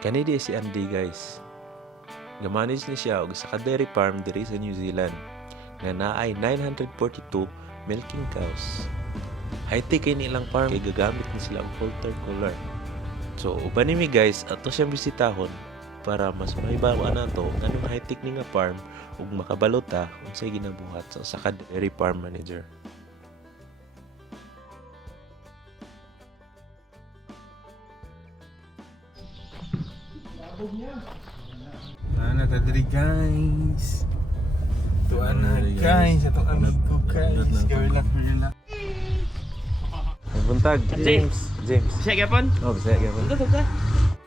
Kani di si Andy guys. Gamanage ni siya og sa dairy farm diri sa New Zealand nga naay 942 milking cows. High-tech kay nilang farm kay gagamit ni sila og Holter cooler. So uban nimi guys ato siyang bisitahon para mas mahibaw-an nato nganong high-tech ni nga farm ug makabalota unsay ginabuhat sa dairy farm manager. Ana tadi guys. Tuan guys, atong amigo guys. Relax. Buntag, James. Bisa gyapon? Oh, bisa gyapon. Tuga.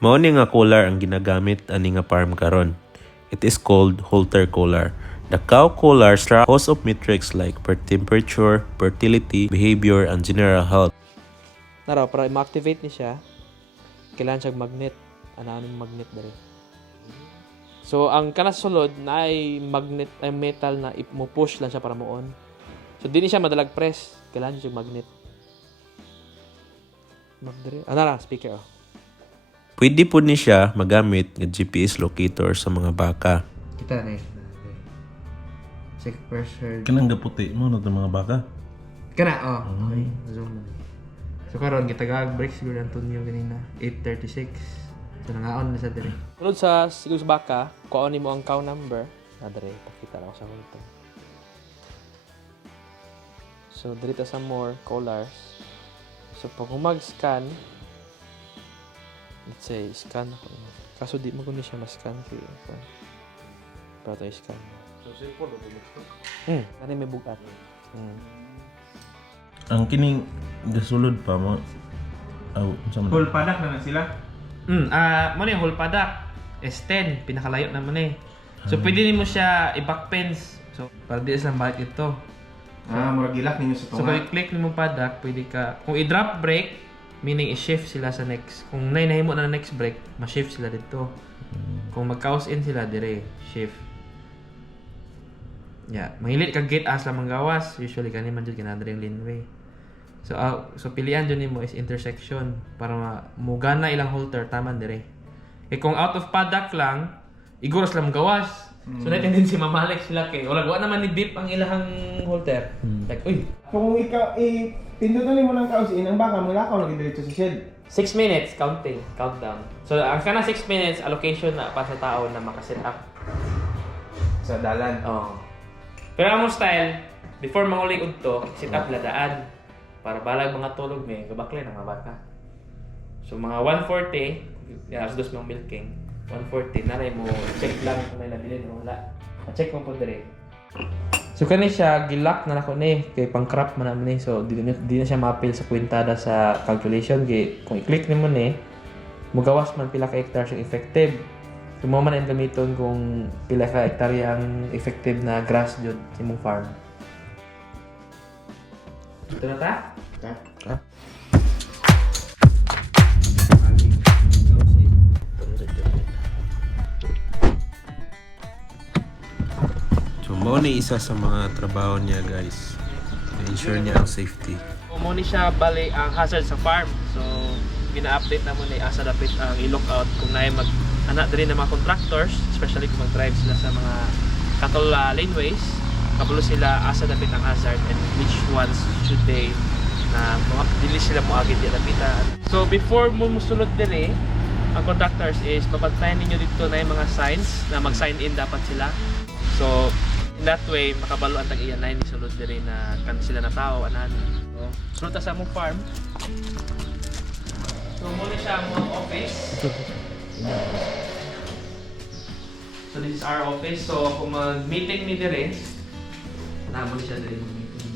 Mao ni nga cooler ang ginagamit ani nga farm karon. It is called Holter cooler. The cow cooler tracks host of metrics like per temperature, fertility, behavior, and general health. Nara para ma-activate ni siya, kailangan siyang magnet. Anong magnet dere. So ang kana sulod na ay magnet ay metal na mo push lang siya para mo on. So di ni siya madalag press, kailangan siya magnet. Magdere. Anara speaker. Oh. Pwede po ni siya magamit nga GPS locator sa mga baka. Kita na yun. Check pressure. Kanang gaputi mo na mga baka. Kana, oh. Okay. Zoom. So karon kita gag-break siguro Antonio ganina. 8:36. So nangaon na sa dire. Tulad sa siguro sa baka, kuha ni mo ang cow number. Na dire, pakita lang sa hulto. So dito sa more collars. So pag humag-scan, let's say, scan ako. Kaso di mo kundi siya ma-scan. Para tayo scan. So simple do dito. Ano may bugat. Ang kining gasulod pa mo. Whole padak na sila. Mo ni whole padak. S10, pinakalayo naman eh. So pwede nimo siya i-back pens. So para di lang balik ito. Murag ilak ninyo sa So kung i-click nimo padak, pwede ka kung i-drop brake, meaning i-shift sila sa next. Kung nahimo na next brake, ma-shift sila dito. Kung mag-cause in sila dire, shift. Yeah, mangilit ka gate as lamang gawas, usually kani man jud kinadre yung laneway. So pilian jud nimo is intersection para mugana ilang halter taman dire. Kung out of paddock lang, iguros lang gawas. So na tendency mamalik sila kay wala naman ni beep ang ilahang halter. Like, uy, Kung ikaw, pindutin mo ng kausin, ang baka mulakaw lagi dito sa shed. 6 minutes countdown. So ang kana 6 minutes allocation na para sa tao na maka-set up. Sa dalan. Oh. Pero among style, before mangulig udto, set up ladaan para balag mga tulog may gabakle ng mga baka. So mga 140, alas 2 ng milking. 140 na mo check lang kung may nabili o wala. Ma-check mo po dire. So kani siya gilock na nako ni kay pang-crop man naman ni. So di na siya ma-appeal sa kwentada sa calculation kay kung i-click nimo ni mugawas man pila ka hectares yung effective. So mo man ang gamiton kung pila ka hektarya ang effective na grass jud sa imong farm. Ito na ta? So mao ni isa sa mga trabaho niya guys. I-ensure niya ang safety. Mo ni siya bali ang hazard sa farm. So gina-update na mo ni asa dapat ang i-lookout kung naay mag anak diri na mga contractors, especially kung mag-drive sila sa mga cattle laneways, kabalo sila asa dapat ang hazard and which ones should they na dili sila mo agad dapitan. So before mo musulod diri, ang contractors is papantayan ninyo dito na yung mga signs na mag-sign in dapat sila. So in that way makabalo ang tag-iya na ni sulod diri na kan sila na tao anan. So sulod ta sa among farm. So muna siya ang office. So this is our office. So kung mag-meeting ni dire, namo siya dire mag-meeting.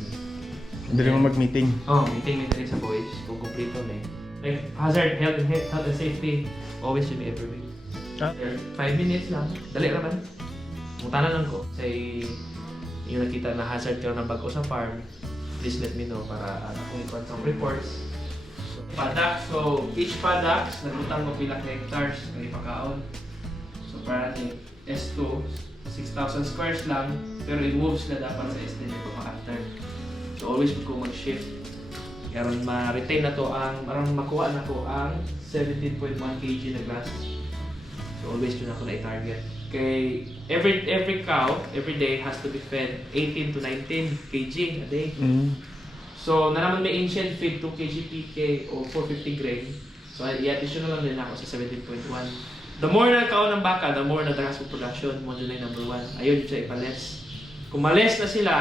Dili mo mag-meeting. Oh, meeting ni dire sa boys. Kung kumpleto na like hazard, health and safety always should be every week. 5 minutes lang. Dali naman. Mutanan lang ko. Say, yung nakita na hazard kayo ng bago sa farm, please let me know para kung ipon some reports. Paddock. So each paddock, nagutang mo pila ka hectares ng ipakaon. So para natin S2, 6,000 squares lang, pero i-move sila dapat sa S10 after. So always ko mag-shift. Karon ma-retain na to ang, marang makuha na to ang 17.1 kg na glass. So always yun ako na-target. Okay, every cow, every day has to be fed 18 to 19 kg a day. So, na naman may ancient feed 2 kg PK o 450 grain. So, i-addition na lang din ako sa 17.1. The more na kaon ng baka, the more na daras mo production. Mo dyan ay number 1. Ayun siya ipales. Kung males na sila,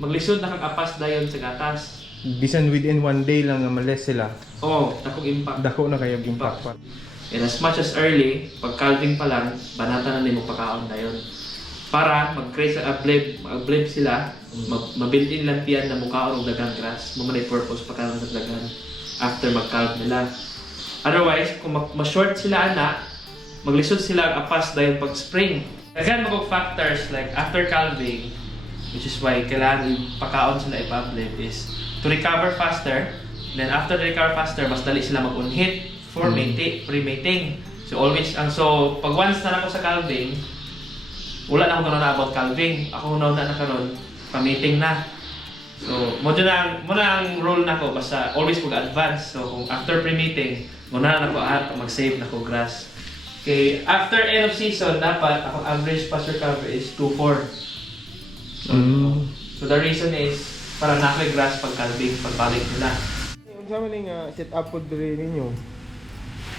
maglisod na kang apas dayon sa gatas. Bisan within 1 day lang nga males sila. Oh, takong impact. Dako na kayo impact pa. And as much as early, pag calving pa lang, banata na din mo pagkaon dayon. Para mag-create sa mag-blend sila, mabuild-in lang tiyan na mukhaon ng dagang grass. Mamanay purpose pagkaon ng dagan after mag-calve nila. Otherwise, kung ma-short sila anak, maglisod sila ang apas dayon pag spring. Dagan magog factors like after calving, which is why kailangan ipakaon sila ipa-blend is to recover faster. Then after they recover faster, mas dali sila mag-unhit for pre-mating. So always, so pag once na ako sa calving, wala na akong na about calving. Ako na karon, pa-mating na. So, mo na ang rule na ko, basta always mag-advance. So kung after pre-mating, muna na ako mag-save na ko grass. Okay, after end of season, dapat akong average pasture cover is 2-4. So the reason is para na grass pag calving, pagbalik nila. Unsa man nga set up pod diri ninyo?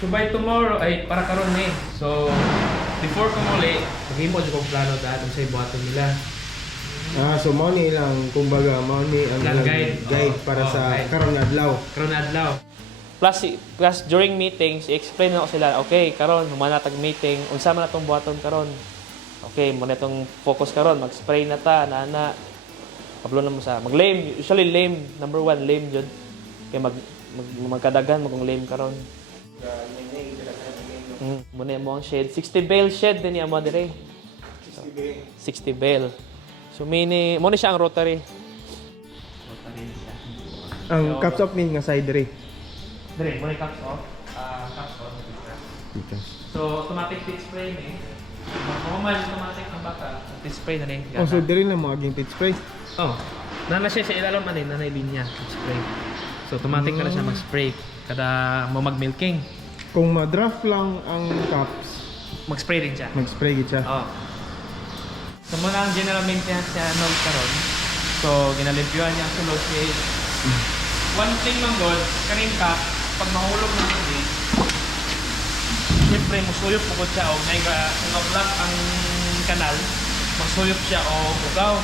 So by tomorrow ay para karon ni. So before ko muli, maghimo jud kong plano dahil sa ibuhaton nila. So mo ni lang kumbaga mo ni ang Lang guide para sa guide. karon nga adlaw. Karon adlaw. Plus during meetings, i-explain na ko sila, okay, karon humana tag meeting, unsa man atong buhaton karon. Okay, mo na itong focus karon, mag-spray na ta, nana. Kablo na mo sa mag-lame, usually lame, number 1 lame jud. Kay magkadagan magong lame karon. Muna mo ang shed, 60 bale shed din niya mo dire. 60 bale. So mini, mo ni siya ang rotary. Rotary siya. Ang caps off ning nga side diri. Dire, mo ni caps off. Caps on. So automatic pit spray ni. Normal automatic ng baka. Pit spray na ni. So diri na mo aging pit spray. Oh. Nana siya sa ilalim man nanay linya spray. So automatic na siya mag-spray kada mo mag-milking. Kung ma-draft lang ang caps, Mag-spray din siya. mag-spray gid siya. Oh. So muna ang general maintenance niya nung karon. So ginalimpyuhan niya ang sulod is one thing man god, kaning cap pag mahulog ng tubig. Siyempre musuyop po siya o nag-block ang kanal, magsuyop siya o ugaw.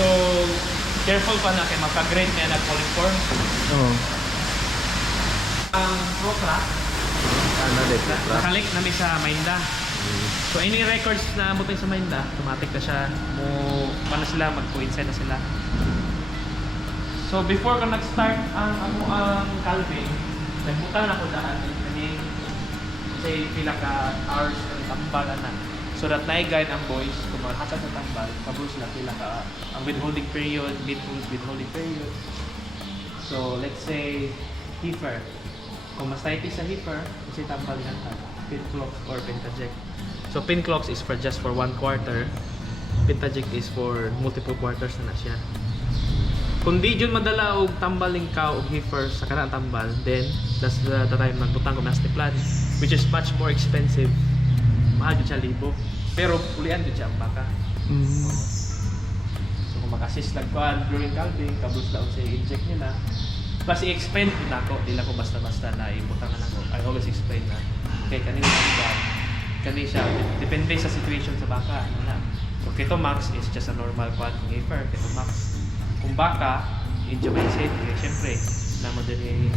So careful pa na kay magka-grade niya na coliform. Oo. Ang pro-crack, nakalik namin sa Mainda. So any records na abutin sa Mainda, automatic na siya. Paano sila, mag-coincide na sila. So before ko nag-start ang calving, nagbutan ako daan. Say pila ka hours ng tambal na. So that na-guide ang boys kung makakasal sa tambal, pabro sila pila ka ang withholding period, withholding period. So let's say heifer. Kung mas tight sa heifer, kasi tambal yan ka, pin clocks or pentaject. So pin clocks is for just for 1 quarter, pentaject is for multiple quarters na siya. Kung di dyan madala og tambaling cow og heifer sa kanang tambal, then that's the time magbutang ko master plan, which is much more expensive. Mahal dyan siya libo. Pero pulian dyan siya ang baka. So kung mag-assist lang ko during calving, kabus lang sa i-inject nila. Plus i-explain din ako, di lang ko basta-basta na ibutangan ako. I always explain na, okay, kanina siya, depende sa situation sa baka. So keto max is just a normal quad ng heifer, keto max. Kung baka, injumated, siyempre, naman din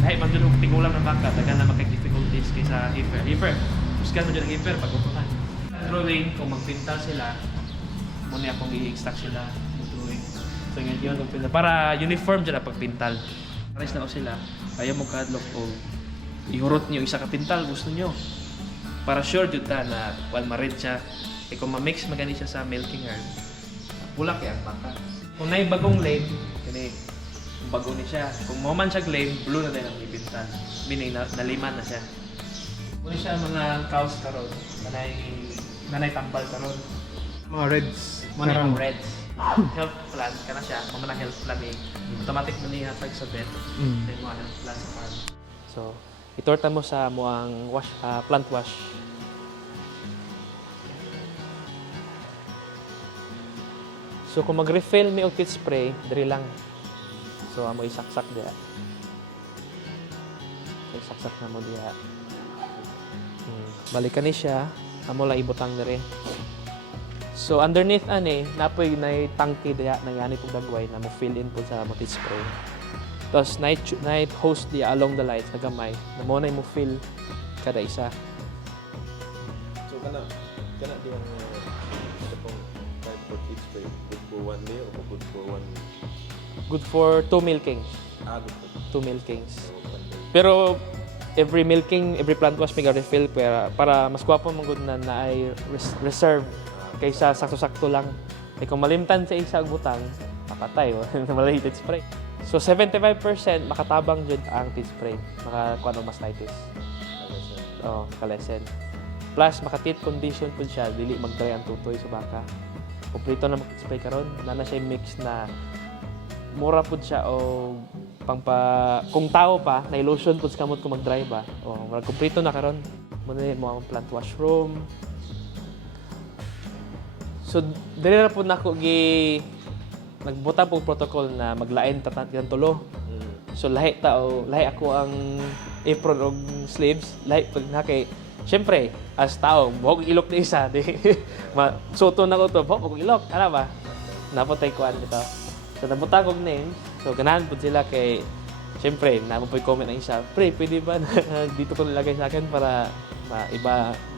kahit man dun tigulang ng baka, dagan na magka-difficulties kaysa heifer. Heifer, buskan mo dyan ang heifer pag upukan. Drawing, kung magpintal sila, muna akong i-extract sila ng drawing. So yun, para uniform dyan ang pagpintal. Pares na o sila, kaya mo kadlock o ihurot nyo isa ka pintal, gusto nyo. Para sure dyan na while ma-red siya, kung ma-mix magani siya sa milking herd, pula kaya ang baka. Kung na bagong lane, kani bago ni siya. Kung mo man siya lane, blue na din ang ibintan. Meaning naliman na siya. Kung siya mga cows karon, nanay tambal karon. Mga reds. Mga yung reds. Health plan ka na siya. Kung man health plan eh, automatic mo niya tag sa vet. Then mga health plan sa farm. So, itorta mo sa mo ang wash, plant wash. So kung mag-refill mi og teeth spray, diri lang. So amo isaksak diha. So isaksak na mo diha. Balikan ni siya, amo lang ibutang diri. So underneath ani, napoy na tangke diha nang yani pug dagway na mo fill in po sa mo teeth spray. Tapos night hose diha along the lines na gamay, na mo na mo fill kada isa. So kana di ang ito pong time for teeth spray. Good for 1 day or good for 1 week? Good for 2 milkings. Good for 2 milkings. 1 day. Pero every milking, every plant wash may refill para mas gwapo man gud na ay reserve kaysa sakto-sakto lang. Kung malimtan sa isa og butang, papatay malay teeth spray. So 75% makatabang jud ang teeth spray, makakuha og mastitis. Kalesen. Plus maka-teeth condition pud siya, dili mag-dry ang tutoy sa baka. Kompleto na mag-teeth spray karon, na siya mix na mura pud siya o kung tao pa na lotion pud sa kamot kung mag-dry ba. Mura kompleto na karon. Muna mo ang plant washroom. So dili na pud nako nagbuta pug protocol na maglain tatang tulo. So lahi ako ang apron og sleeves, lahi pag na kay syempre as tao buhok ilok na isa di suto na ko to buhok ilok ana ba napotay ko ito. So nabuta kog names, so ganahan pud sila kay syempre na mo comment ang isa, pre pwede ba na dito ko nilagay sa akin para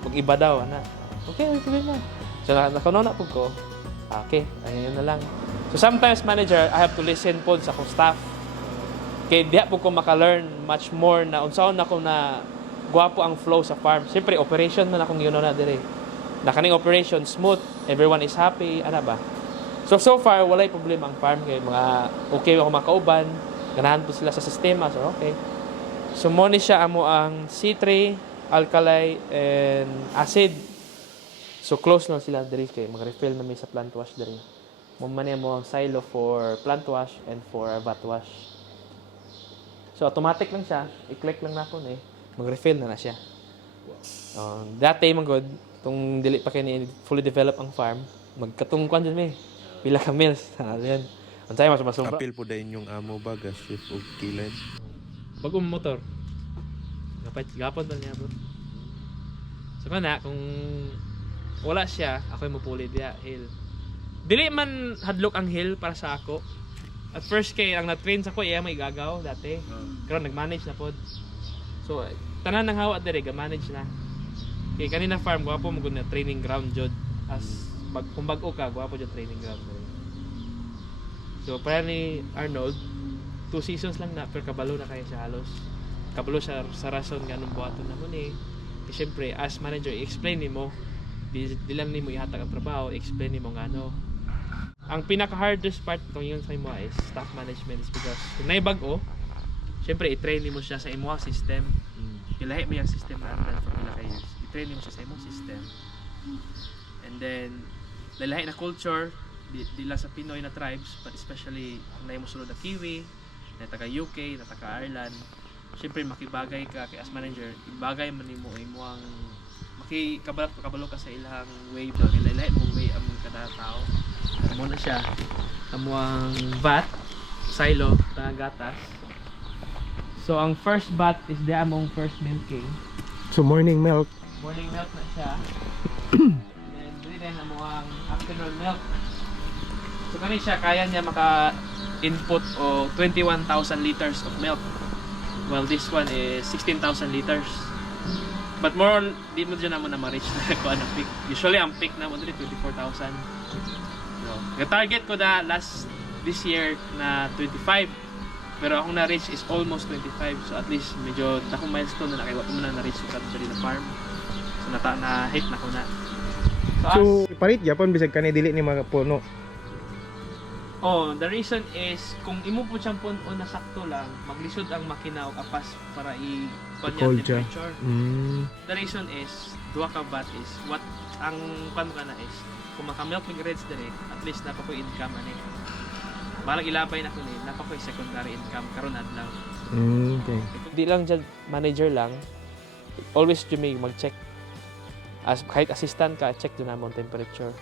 mag-iba daw ana. Okay, pwede na. So nakuno pud ko. Okay, ayun na lang. So sometimes manager, I have to listen po sa akong staff. Kaya diha po ko maka-learn much more na unsaon ako na gwapo ang flow sa farm. Siyempre, operation man akong yun na dire. Na kaning operation, smooth, everyone is happy, ano ba? So far, walay problema ang farm. Kaya mga okay ako makauban, ganahan po sila sa sistema, so okay. So mo ni siya amo ang C3, alkali, and acid. So close na sila dire kay mag-refill na may sa plant wash dire. Mo man mo ang silo for plant wash and for vat wash. So automatic lang siya, i-click lang na ko ni mag-refill na siya. Dati man good, tong dili pa kay ni fully develop ang farm, magkatong kwan dyan pila ka meals. Yan. Unsay mas masumbra. Apil po dahil yung amo ba, shift o kilan? Bagong motor. Gapon pa niya bro. So kana kung wala siya, ako yung mupuli diya, hill. Dili man hadlok ang hill para sa ako. At first kay ang na-train sa ko, may gagaw dati. Karon nag-manage na pod. So tanan ng hawa dire ga-manage na. Kay kanina farm gwapo mo gud na training ground jud as kung bag-o ka gwapo jud training ground dire. So para ni Arnold 2 seasons lang na pero kabalo na kaya siya halos. Kabalo siya sa rason ganun buhaton na mo ni. Kasi syempre as manager i-explain nimo di lang nimo ihatag ang trabaho, explain nimo ngano. Ang pinaka-hardest part itong yun sa imo is staff management is because kung naibag-o, syempre i-train mo siya sa imo system. Ilahi mo yung system na andan for pila ka years. I-train mo siya sa imo system. And then, lalahi na culture, di lang sa Pinoy na tribes, but especially kung na mo sulod na Kiwi, na taga UK, na taga Ireland, syempre makibagay ka kay as manager, ibagay man nimo imo ang makikabalo ka sa ilang way daw. Ilahi mo way ang kada tao. Amo na siya. Amo ang vat, silo, gatas. So ang first bat is the among first milking. So morning milk. Morning milk na siya. And then amo ang afternoon milk. So kani siya kaya niya maka-input o 21,000 liters of milk. Well, this one is 16,000 liters. But more on, di mo dyan naman na ma-reach na kung anong peak. Usually ang peak na mo dito 24,000. Yung target ko na this year na 25, pero akong na-reach is almost 25, so at least medyo akong milestone na nakiwa ko muna na-reach sa dali na farm, so na-hit na ko na. So parit Japan bisag kanay dili ni mga puno. The reason is kung imo po siyang puno na sakto lang, maglisod ang makina o apas para i-kanya temperature. The reason is duha ka bat is what ang pan ka na is kung maka-milk ng reds dire, at least napa ko income ani. Balang ilabay na ko ni, napa ko secondary income karon adlaw. Okay. Di lang dyan, manager lang, always do mag-check. As kahit assistant ka, check do na mo temperature.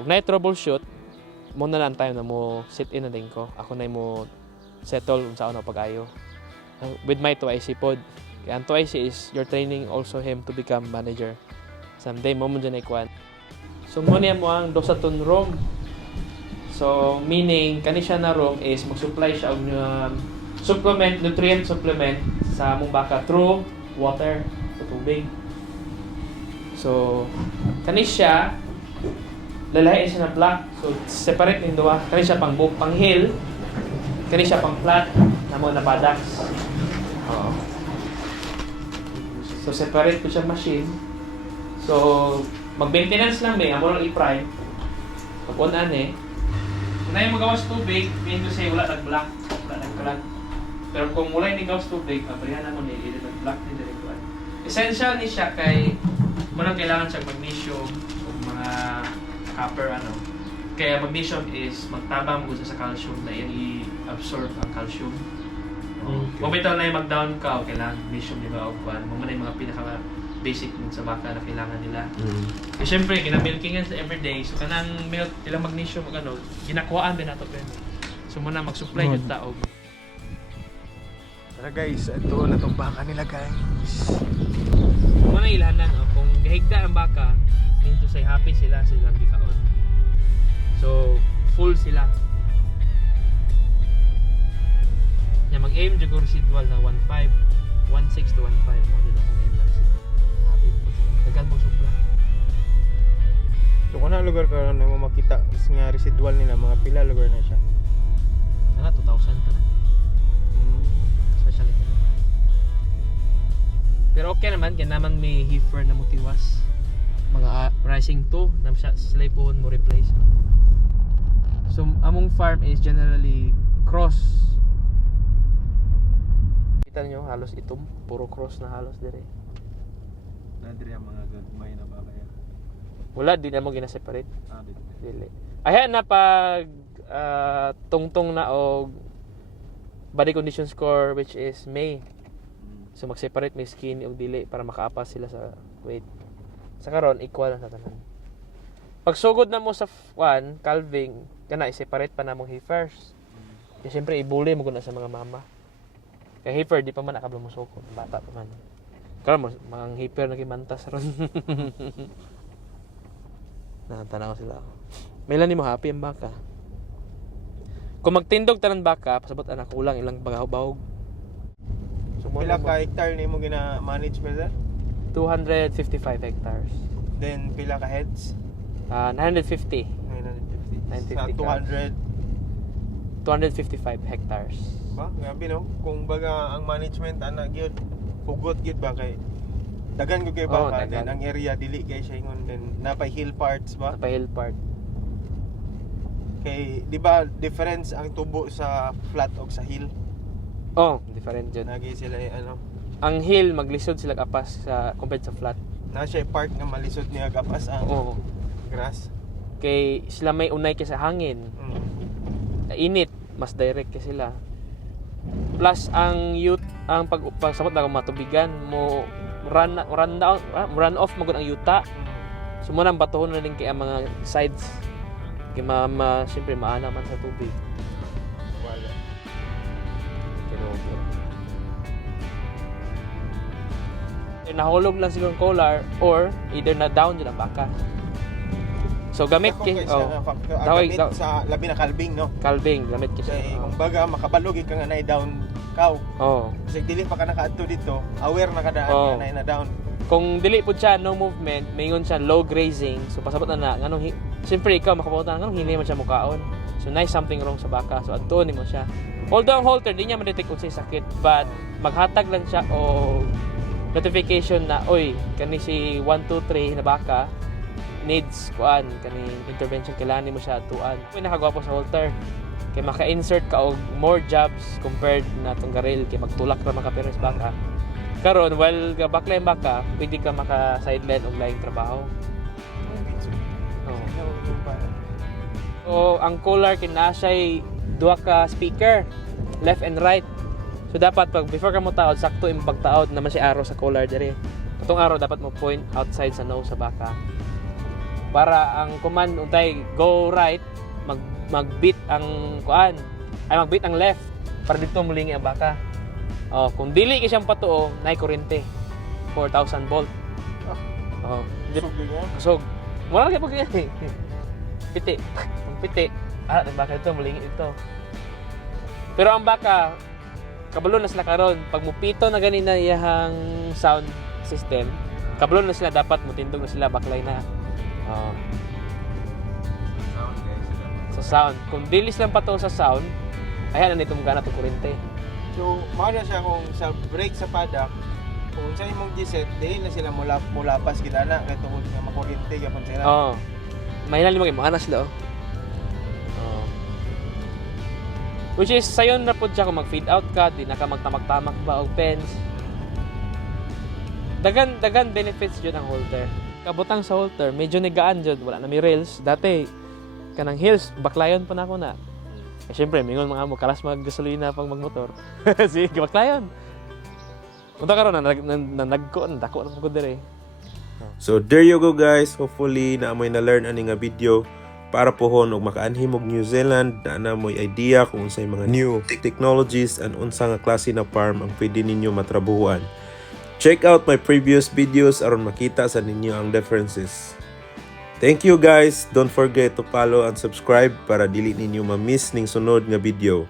Kung na troubleshoot, mo na lang time na mo sit in na din ko. Ako na mo settle kung saan ako pag-ayo. With my 2IC pod. Kaya ang 2IC is you're training also him to become manager. Someday mo dyan ikuan. So mo niya mo ang dosaton room. So meaning kani siya na room is mag-supply siya og supplement, nutrient supplement sa among baka through water, sa tubig. So kani siya lalahi siya na black. So separate ning duha. Kani siya pang hill, kani siya pang flat na mo na paddocks. Oo. So separate ko siya machine. So mag-maintenance lang ba, amo lang i-prime. Pag on ane, kung na yung magawas tubig, mean to say wala nag-black, wala nag-crack. Pero kung wala yung gawas tubig, abrihan na mo ni ili nag-black ni direct one. Essential ni siya kay munang kailangan siya magnesium o mga copper ano. Kaya magnesium is magtabang mo sa calcium na i-absorb ang calcium. Kung bitaw na yung mag-down ka, kailangan magnesium di ba o kuan. Mo na yung mga pinaka basic sa baka na kailangan nila. Eh syempre, kinamilkingan sa everyday. So kanang milk, ilang magnesium o ano, ginakuhaan din nato pero. So muna mag-supply yung taog. Tara guys, ito na tong baka nila guys. Muna ilahanan, oh, kung gahigda ang baka, mean to say happy sila silang gikaon. So, full sila. Nya mag-aim jud residual na 1.5, 1.6 to 1.5 mo din ako aim na residual. Happy mo sila. Daghan mo supla. So kung na lugar ka na mo makita nga residual nila, mga pila lugar na siya. Nga 2,000 pa na. Especially ka na. Pero okay naman, kaya naman may heifer na mutiwas. Mga rising 2 na sila po mo replace. So among farm is generally cross. Kita nyo halos itom, puro cross na halos dire. Nadiri ang mga gagmay na baka yan. Wala din mo gina-separate. Dito. Dili. Ayan na pag tungtong na og body condition score which is May. So mag-separate may skin og dili para makaapas sila sa weight. Sa karon equal na sa tanan. Pag sugod na mo sa calving, kana i-separate pa namong heifers. Kasi syempre ibuli mo guna sa mga mama. Kaya heifer di pa man nakablo mo sukod, bata pa man. Karon mga heifer nagimantas ron. Natanaw sila ako. May lang mo happy ang baka. Kung magtindog tanan baka, pasabot anak kulang ilang bahog. So Pila ka hectare ni mo gina-manage ba sir? 255 hectares. Then pila ka heads? 950. 950. Sa 255 hectares. ba? Grabe no? Kung baga ang management ana gyud hugot gyud ba kay dagan gyud kay baka dagan. then ang area dili kay siya ingon then napay hill parts ba? Sa hill part. Kay di ba difference ang tubo sa flat o sa hill? Oh, different jud. Nagi sila ano, Ang hill maglisod sila kapas sa compared sa flat. na siya part nga malisod niya gapas ang Oo. grass. Kay sila may unay kay sa hangin. Init, mas direct kay sila. Plus ang pagsabot na matubigan mo run off magud ang yuta. So mo nang batuhon na din kay ang mga sides kay siyempre maana man sa tubig. Wala. Pero nahulog lang siguro ang collar or either na down din ang baka. So gamit gamit sa labi na calving no. Calving gamit kasi. Kay kung baga makabalog ka nga na down cow. Oh. Kasi dili pa ka nakaadto dito, aware na kada na down. Kung dili po siya no movement, mayingon siya low grazing. So pasabot na nganong siyempre ikaw makabutan nganong hinay man siya mukaon. So nice something wrong sa baka. So adto nimo siya. Although ang halter di niya ma-detect kung siya sakit, but maghatag lang siya o notification na oy kani si 123 na baka needs kani intervention, kailangan mo siya atuan. Kung nakagwapo sa halter kay maka-insert ka og more jobs compared na tong garil kay magtulak ra maka pero sa baka. Karon while bakla yung baka, pwede ka maka-sideline og laing trabaho. So ang collar kina siya duha ka speaker, left and right. So dapat pag before ka mo taod, sakto yung pagtaod naman si arrow sa collar diri. Itong arrow dapat mo point outside sa nose sa baka. Para ang command untay go right, magbit ang kuan ay magbit ang left para dito mulingi ang baka. Kung dili kay siyang patuo, nay kuryente 4,000 volt. Kusog din yan. Kusog. Wala kay pag piti. Ang piti, ang baka dito mulingi dito. Pero ang baka kabalo na sila karon pag mupito na ganina iyang sound system, kabalo na sila dapat mutindog na sila baklay na. Sa sound. Kung dilis lang pa to sa sound, ayan na itong gana to kuryente. So, mao na siya kung sa brake sa paddock, kung sa imong G-set, dili na sila mulapas gid ana kay tungod nga makuryente gyapon sila. May nalimang mo ana sila Which is sayon na pud siya kung mag-feed out ka, di na ka magtamak-tamak ba og pens. Dagan benefits jud ang halter. Kabutang sa halter, medyo nigaan jud, wala na may rails. Dati kanang hills, baklayon pa na ako na. Eh syempre, mingon mga mo kalas maggasolina pang magmotor. Sige, baklayon. Unta karon na nagko na dako na pud dire. So there you go guys, hopefully na amoy na learn ani nga video para pohon og makaanhim og New Zealand na namoy idea kung unsay mga new technologies and unsa nga klase na farm ang pwede ninyo matrabuhuan. Check out my previous videos aron makita sa ninyo ang differences. Thank you guys, don't forget to follow and subscribe para dili ninyo ma-miss ning sunod nga video.